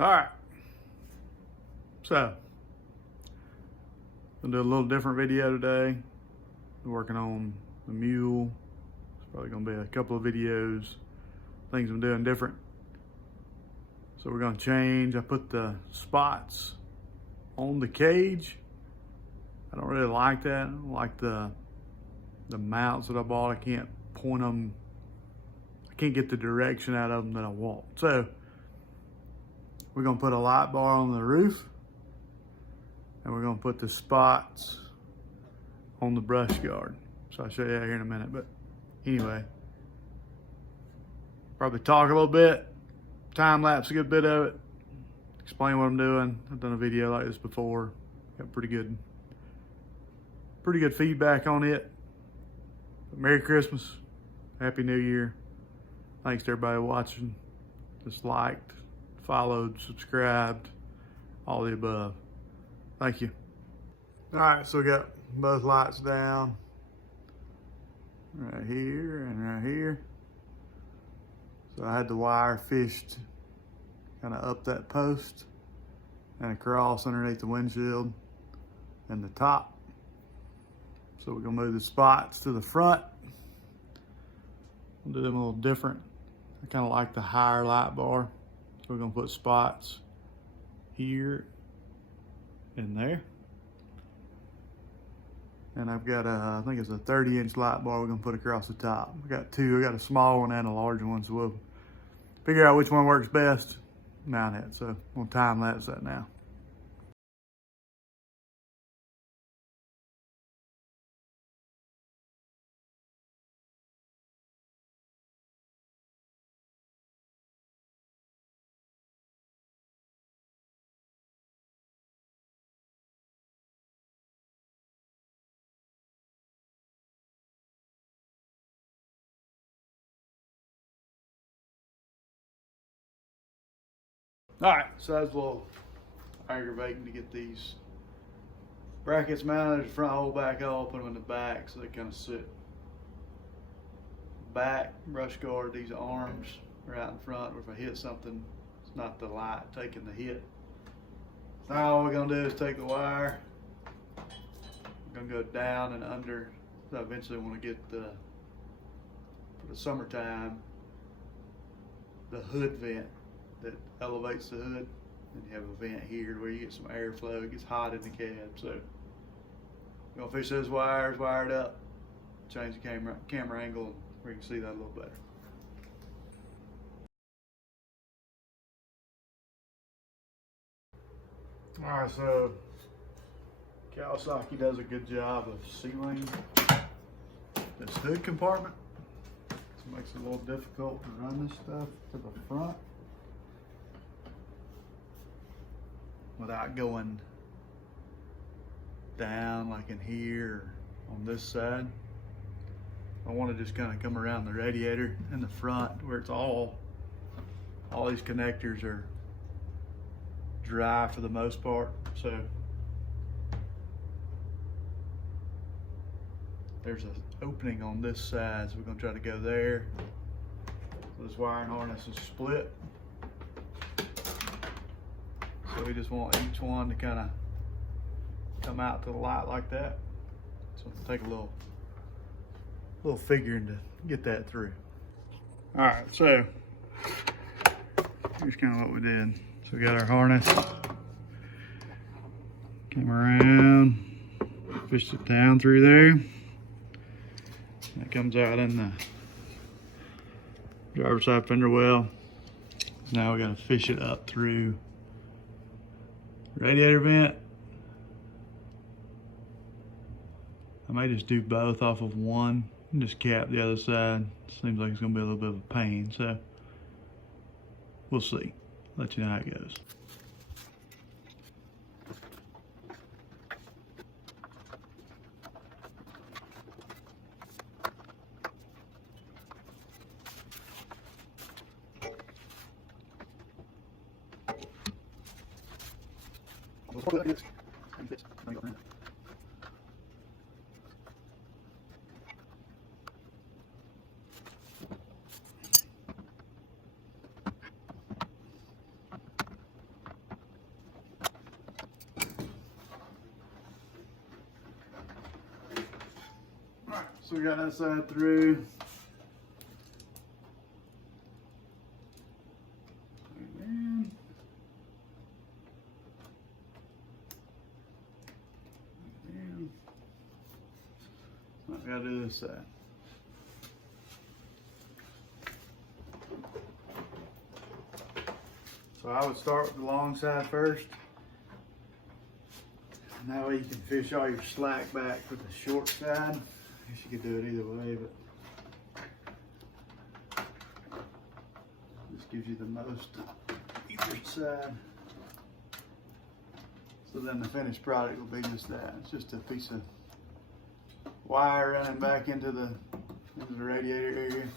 All right, so I'll do a little different video today. I'm working on the Mule. It's probably gonna be a couple of videos, things I'm doing different. So we're gonna change. I put the spots on the cage. I don't really like that. I don't like the mounts that I bought. I can't point them. I can't get the direction out of them that I want. So we're gonna put a light bar on the roof, and we're gonna put the spots on the brush guard. So I'll show you that here in a minute. But anyway, probably talk a little bit, time lapse a good bit of it, explain what I'm doing. I've done a video like this before. Got pretty good feedback on it. But Merry Christmas, Happy New Year. Thanks to everybody watching. Just liked, followed, subscribed, all the above. Thank you. All right, so we got both lights down, right here and right here. So I had the wire fished kind of up that post and across underneath the windshield and the top. So we're gonna move the spots to the front. We'll do them a little different. I kind of like the higher light bar. So we're gonna put spots here and there. And I've got I think it's a 30-inch light bar we're gonna put across the top. We got two. I got a small one and a large one, so we'll figure out which one works best. Mount it. So we'll time lapse that now. All right, so that's a little aggravating to get these brackets mounted. The front hole back off, put them in the back so they kind of sit back. Brush guard these arms are out in front, or if I hit something, it's not the light taking the hit. Now all we're gonna do is take the wire. We're gonna go down and under. So I eventually want to get for the summertime, the hood vent that elevates the hood, and you have a vent here where you get some airflow. It gets hot in the cab, so I'm gonna fish those wires, wire it up, change the camera angle, and we can see that a little better. All right, so Kawasaki does a good job of sealing this hood compartment. So it makes it a little difficult to run this stuff to the front without going down like in here or on this side. I want to just kind of come around the radiator in the front where it's all these connectors are dry for the most part. So there's an opening on this side, so we're going to try to go there. So this wiring harness is split. So we just want each one to kind of come out to the light like that. So it'll take a little figuring to get that through. All right, so here's kind of what we did. So we got our harness, came around, fished it down through there. It comes out in the driver's side fender well. Now we got to fish it up through radiator vent. I may just do both off of one and just cap the other side. Seems like it's gonna be a little bit of a pain, so we'll see. Let you know how it goes. So we got that side through. And I've got to do this side. So I would start with the long side first. And that way you can fish all your slack back with the short side. I guess you could do it either way, but this gives you the most either side. So then the finished product will be just that. It's just a piece of wire running back into the radiator area.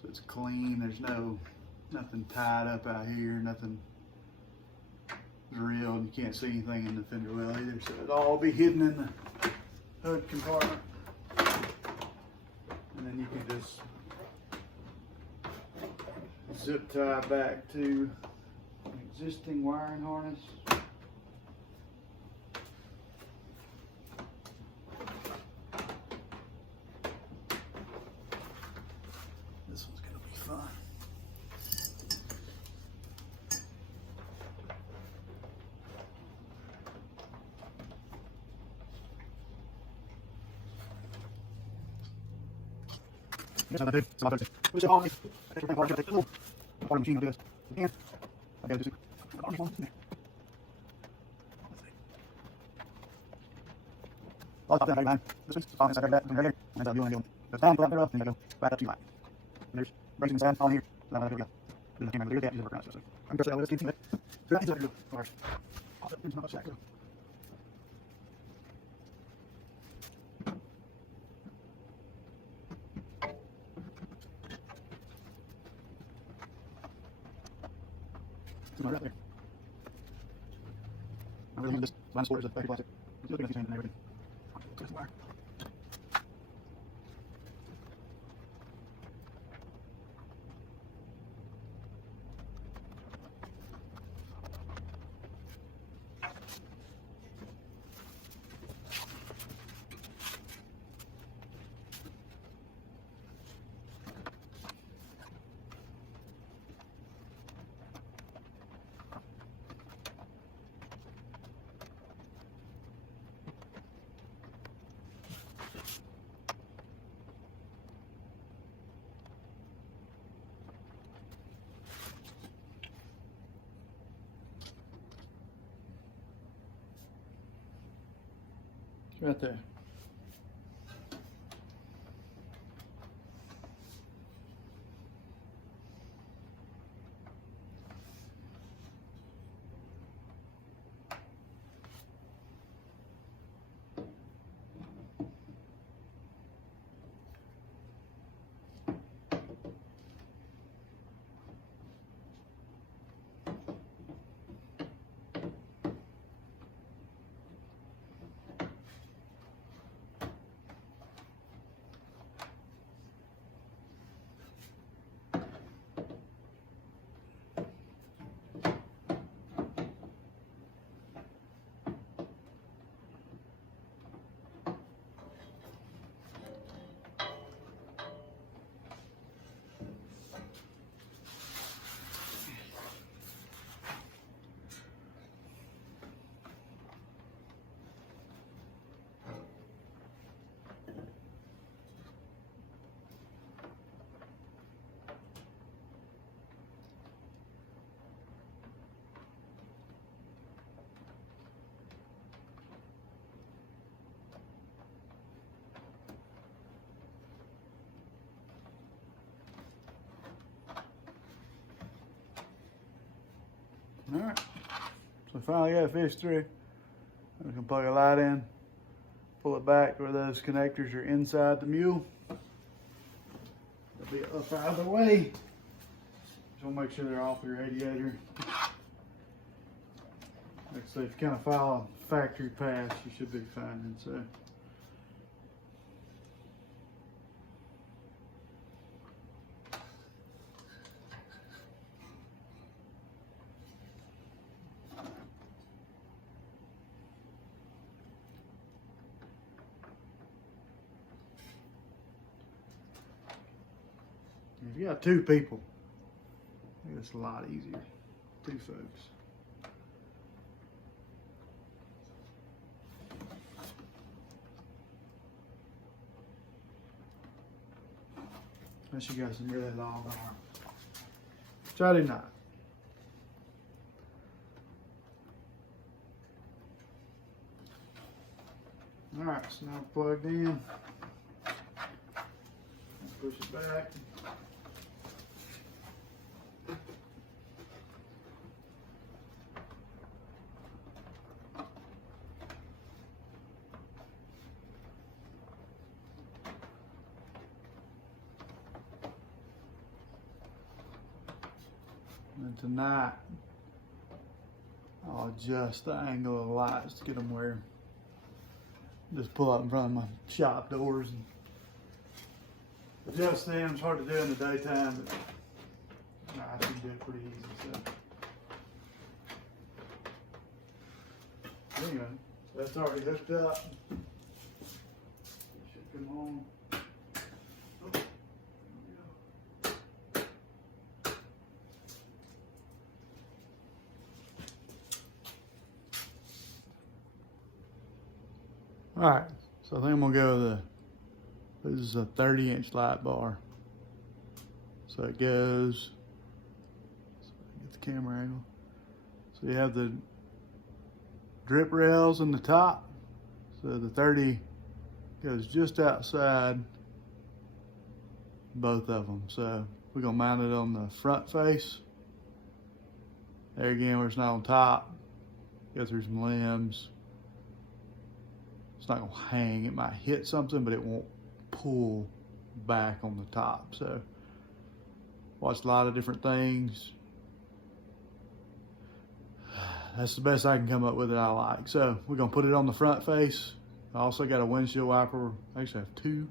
So it's clean. There's nothing tied up out here, nothing drilled. You can't see anything in the fender well either. So it'll all be hidden in the hood compartment. And then you can just zip tie back to an existing wiring harness. This one's gonna be fun. Here's how I do. So I'll do this. Push it on. Extra part of the machine will do this. And I gotta do this. I'll top that right behind. This one's on inside that. Right here. And that's how you want to do it. That's down, go out there up, and then go back up to your line. And there's bracing inside on here. Here we go. There's a camera there. That is work around. So I'm just going to let it. So that's what I do. All right. I'll put it in my shack. Right there. I really need this line sport is a plastic. It's looking at these hands and everything. That's wire. Right there. All right, so finally got a fish through. We can plug a light in, pull it back where those connectors are inside the mule. They'll be up out of the way. Just want to make sure they're off the radiator. Like I say, if you kind of follow a factory path, you should be fine. So. If you got 2 people, I think it's a lot easier. 2 folks. Unless you got some really long arms. Try to not. Alright, so now we're plugged in. Push it back. And tonight, I'll adjust the angle of the lights to get them where just pull up in front of my shop doors and adjust them. It's hard to do in the daytime, but I can do it pretty easy. So anyway, that's already hooked up. Should come on. All right, so I think I'm gonna go with this is a 30-inch light bar. So it goes, get the camera angle. So you have the drip rails in the top. So the 30 goes just outside both of them. So we're gonna mount it on the front face. There again, where it's not on top, go through some limbs. It's not gonna hang, it might hit something, but it won't pull back on the top. So watched a lot of different things. That's the best I can come up with that I like. So we're gonna put it on the front face. I also got a windshield wiper, I actually have 2.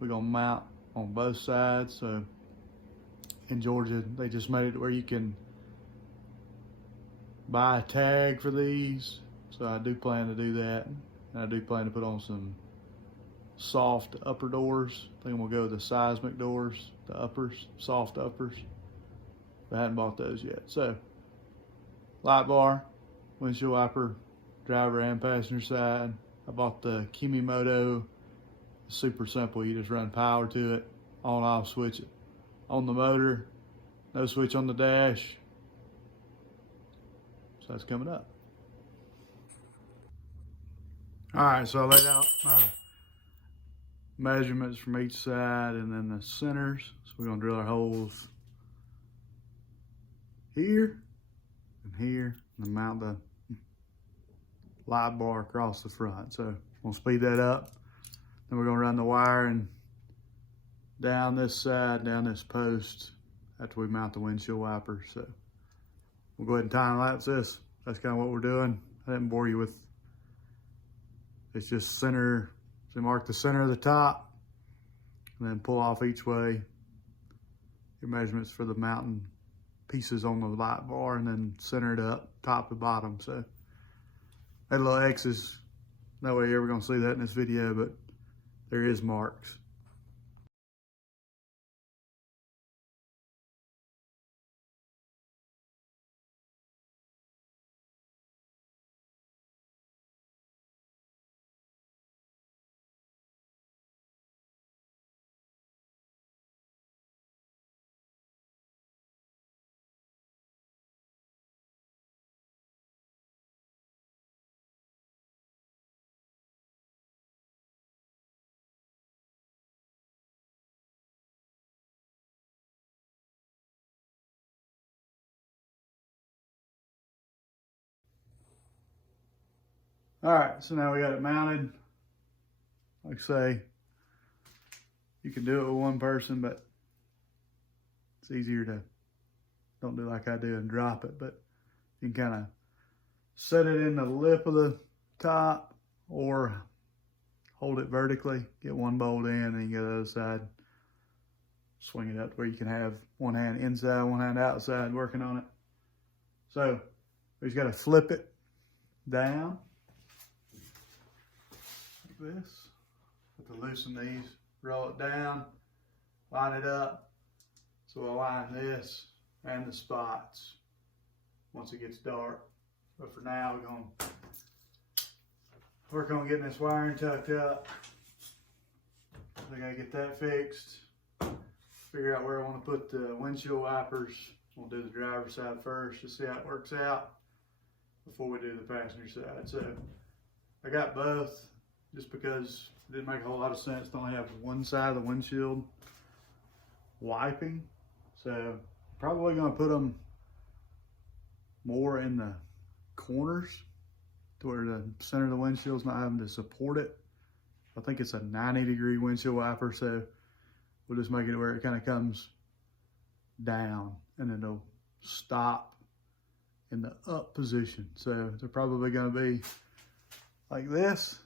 We're gonna mount on both sides. So in Georgia, they just made it where you can buy a tag for these. So I do plan to do that. And I do plan to put on some soft upper doors. I think I'm gonna go with the seismic doors, the uppers, soft uppers. But I hadn't bought those yet. So, light bar, windshield wiper, driver and passenger side. I bought the Kimimoto. Super simple, you just run power to it, on off switch it. On the motor, no switch on the dash. So that's coming up. All right, so I laid out my measurements from each side and then the centers. So we're gonna drill our holes here and here and then mount the light bar across the front. So we'll speed that up. Then we're gonna run the wiring down this side, down this post after we mount the windshield wiper. So we'll go ahead and time lapse this. That's kind of what we're doing. I didn't bore you with. It's just center, so mark the center of the top and then pull off each way. Your measurements for the mounting pieces on the light bar and then center it up, top to bottom. So that little X's, no way you're ever gonna see that in this video, but there is marks. All right, so now we got it mounted. Like I say, you can do it with one person, but it's easier to don't do like I do and drop it, but you can kind of set it in the lip of the top or hold it vertically, get one bolt in and you go to the other side, swing it up where you can have one hand inside, one hand outside working on it. So we just got to flip it down like this. Have to loosen these, roll it down, line it up, So we'll align this and the spots once it gets dark. But for now, we're going to work on getting this wiring tucked up. I gotta get that fixed. Figure out where I want to put the windshield wipers. We'll do the driver's side first to see how it works out before we do the passenger side. So I got both just because it didn't make a whole lot of sense to only have one side of the windshield wiping. So probably gonna put them more in the corners to where the center of the windshield's not having to support it. I think it's a 90-degree windshield wiper, so we'll just make it where it kind of comes down and it'll stop in the up position. So they're probably gonna be like this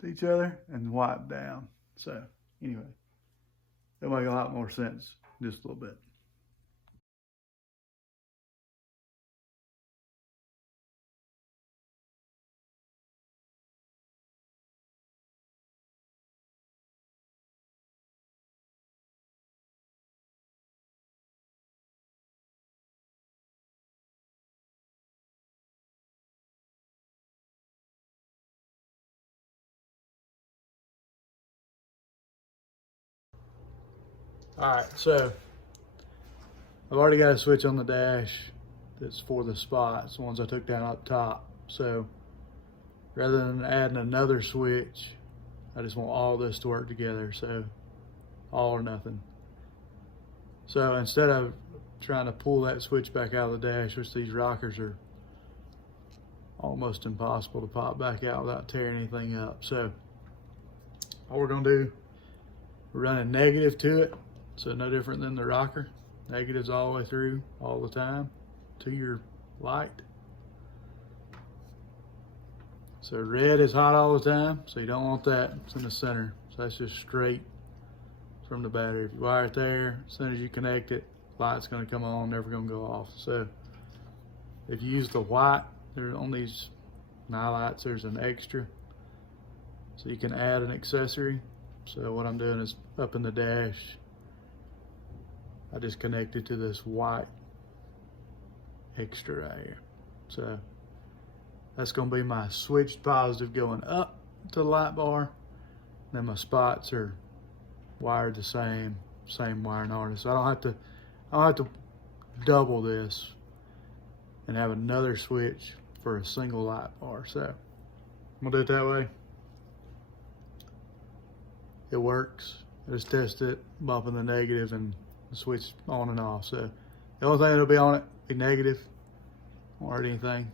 to each other and wipe down. So anyway, it'll make a lot more sense just a little bit. All right, so I've already got a switch on the dash that's for the spots, the ones I took down up top. So rather than adding another switch, I just want all this to work together. So all or nothing. So instead of trying to pull that switch back out of the dash, which these rockers are almost impossible to pop back out without tearing anything up. So all we're gonna do, we're running negative to it. So no different than the rocker. Negatives all the way through, all the time, to your light. So red is hot all the time, so you don't want that. It's in the center. So that's just straight from the battery. If you wire it there, as soon as you connect it, light's gonna come on, never gonna go off. So if you use the white, there on these lights, there's an extra. So you can add an accessory. So what I'm doing is up in the dash, I just connected to this white extra right here. So that's gonna be my switched positive going up to the light bar. Then my spots are wired the same wiring harness. So I don't have to double this and have another switch for a single light bar. So I'm gonna do it that way. It works. I just test it, bumping the negative and the switch on and off. So the only thing that'll be on it be negative, won't hurt anything.